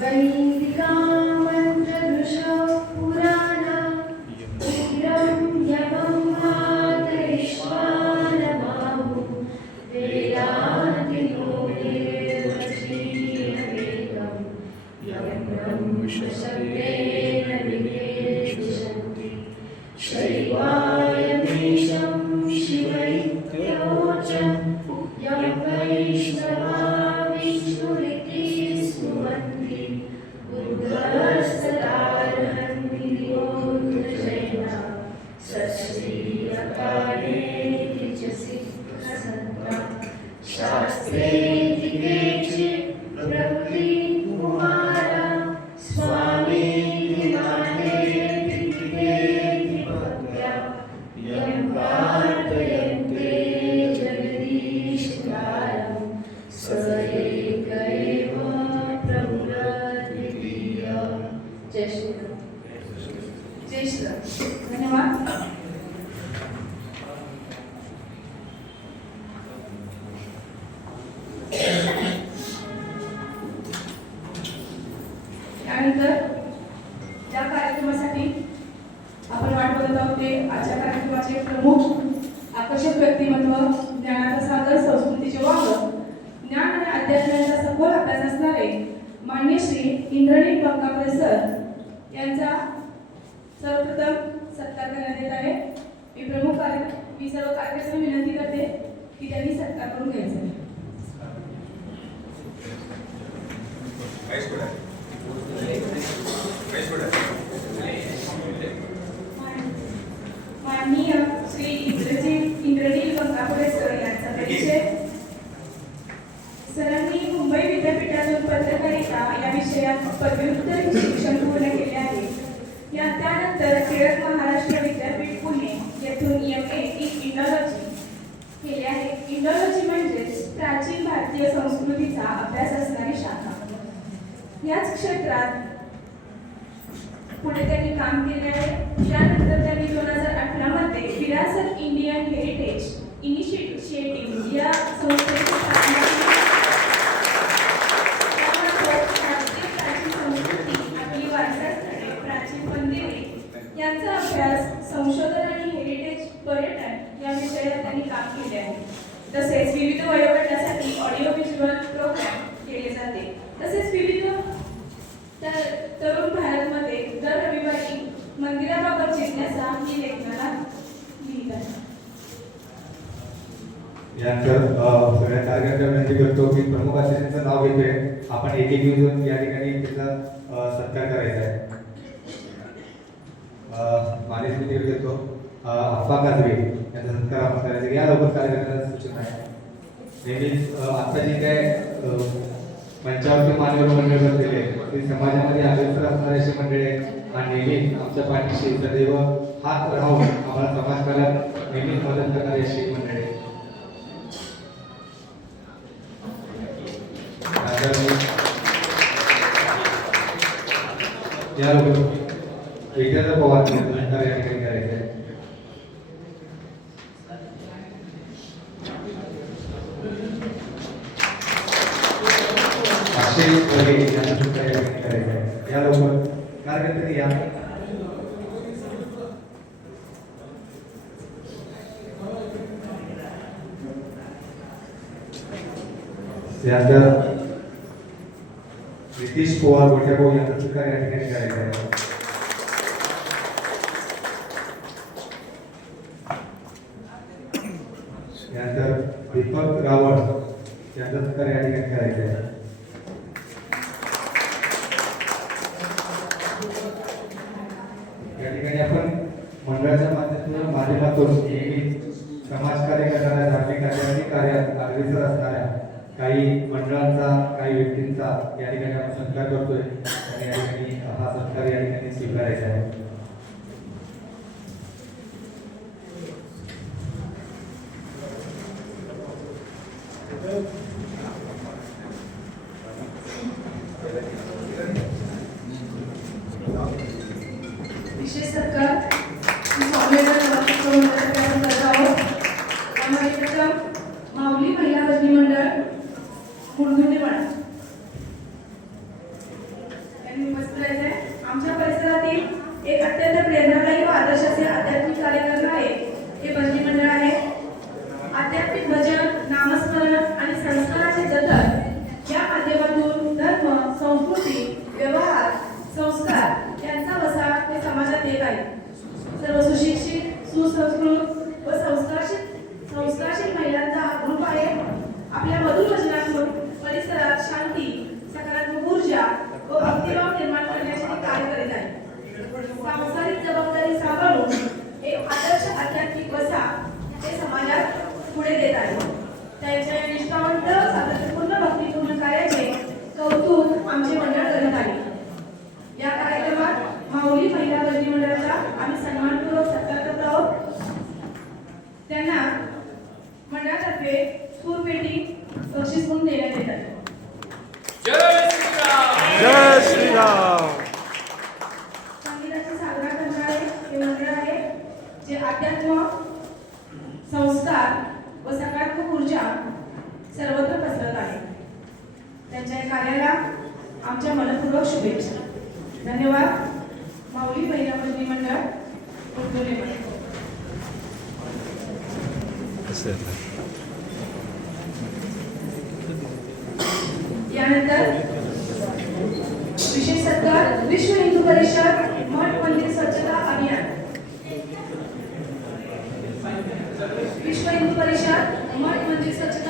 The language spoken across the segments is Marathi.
जय मान्य श्री इंद्रणी बंकापरे सर यांचा सर्वप्रथम सत्कार करण्यात येत आहे. मी प्रमुख कार्य मी सर्व कार्यक्रम विनंती करते की त्यांनी सत्कार करून घ्यायचा. पत्रकारिता या विषयात पदव्युत्तर शिक्षण पूर्ण केले आहे. या त्यानंतर टिळक महाराष्ट्र विद्यापीठ पुणे येथून एम ए इन इंडॉलॉजी केले आहे. इंडॉलॉजी म्हणजेच प्राचीन भारतीय संस्कृतीचा अभ्यास असणारी शाखा. याच क्षेत्रात पुढे त्यांनी काम केले आहे. त्यानंतर त्यांनी दोन हजार अठरामध्ये विरासत इंडियन हेरिटेज इनिशिएटिव्ह या संस्थेची स्थापना केली. त्यानंतर भारतीय प्राचीन संस्कृती आपली वारसास्थळे प्राचीन मंदिरे यांचा अभ्यास संशोधन आणि हेरिटेज पर्यटन या विषयात त्यांनी काम केले आहे तसेच विविध वयोगटासाठी ऑडिओ व्हिज्युअल प्रोग्राम केले जाते तसेच विविध तर तरुण भारतमध्ये दर रविवारी मंदिराबाबत जिज्ञासा लेखनाला लिहित आहे यानंतर सगळ्या कार्यकर्त्यांना म्हणजे विनंती करतो की प्रमुख अतिथींचं नाव घेतोय. आपण एक एक घेऊन या ठिकाणी त्याचा सत्कार करायचा आहे. अ, मी स्मृती घेतो अ, अप्पा काजवे यांचा सत्कार आपण करायचा या लवकर कार्यकर्त्यांना सूचना आहे. नेहमीच आता जे काय अ, मंचावरती मान्यवर मंडळ बसलेले आहे, ते समाजामध्ये अग्रसर असणारे अशी मंडळी आहेत. आणि नेहमीच आमच्या पाठीशी सदैव हात राहून हो, आम्हाला समाजकारात नेहमीच मदत करणारी अशी मंडळी आहे. या लोक पवार या ठिकाणी आहे. अक्षय वगे यांना सुद्धा या ठिकाणी आहे. या लवकर कार्यकर्ते या त्यानंतर नितीश पवार गोट्याभाऊ यांचा सुद्धा या ठिकाणी करायचं आहे यानंतर दीपक रावळ यांचा सुद्धा या ठिकाणी करायचं आहे विशेष सरकार माऊली महिला भजनी मंडळ कुडमिंदेवाडा यांनी उपस्थित आमच्या परिसरातील एक अत्यंत प्रेरणादायी व आदर्श असे आध्यात्मिक कार्यक्रम आहे. हे भजनी मंडळ आहे. आध्यात्मिक भजन Dalej. Chcemy usłyszeć Jezusa Król कर्मचारी आम्ही सन्मानपूर्वक सत्कार करत आहोत. त्यांना मंडळातर्फे स्कूल पेटी बक्षीस म्हणून देण्यात येतात. जय श्रीराम! संगीताची साधना करणारे हे मंडळ आहे जे अध्यात्म संस्कार व सकारात्मक ऊर्जा सर्वत्र पसरत आहे. त्यांच्या कार्याला आमच्या मनपूर्वक शुभेच्छा. धन्यवाद. माऊली महिला मंत्री मंडळ. यानंतर विशेष सत्कार विश्व हिंदू परिषद मठ मंदिर स्वच्छता अभियान. विश्व हिंदू परिषद मठ मंदिर स्वच्छता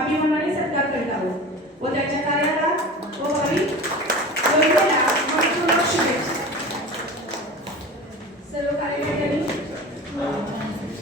अभिमानाने सत्कार करीत आहोत व त्याच्या कार्य